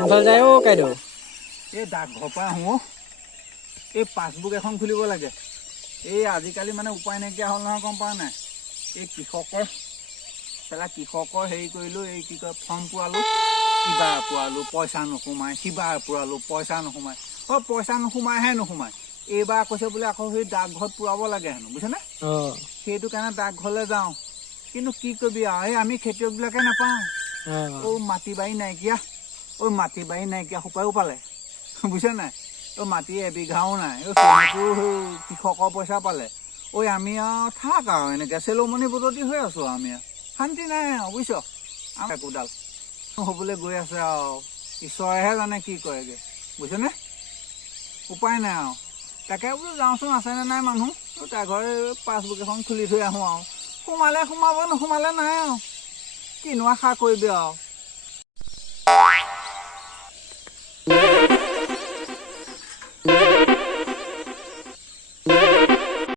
অঞ্চল যায় অ' কাইদেউ এই ডাকঘৰৰ পৰা আহোঁ এই পাছবুক এখন খুলিব লাগে। এই আজিকালি মানে উপায় নাইকিয়া হ'ল নহয়, গম পোৱা নাই? এই কৃষকৰ হেৰি কৰিলোঁ, এই কি কয় ফৰ্ম পোৱালোঁ, কিবা পোৱালোঁ, পইচা নোসোমায়, কিবা পোৱালোঁ, পইচা নোসোমায়। পইচা নোসোমায়। এইবাৰ কৈছে বোলে আকৌ সেই ডাকঘৰত পূৰাব লাগে হেনো, বুজিছেনে? সেইটো কাৰণে ডাকঘৰলৈ যাওঁ। কিন্তু কি কৰিবি আৰু, এই আমি খেতিয়কবিলাকে নাপাওঁ। মাটি বাৰী নাইকিয়া সোপায়ো পালে, বুজিছে নাই? মাটি এবিঘাও নাই, কৃষকৰ পইচা পালে। আমি আৰু থাক আৰু এনেকৈ চেলমনি বদতি হৈ আছোঁ আৰু আমি শান্তি নাই আৰু, বুজিছ? একোডাল হ'বলৈ গৈ আছে আৰু ঈশ্বৰেহে জানে কি কৰেগৈ, বুজিছেনে? উপায় নাই আৰু তাকে বোলো যাওঁচোন, আছেনে নাই মানুহ। তাৰ ঘৰে পাছবুক এখন খুলি থৈ আহোঁ আৰু সোমালে সোমাব, নোসোমালে নাই আৰু কিনো আশা কৰিবি আৰু।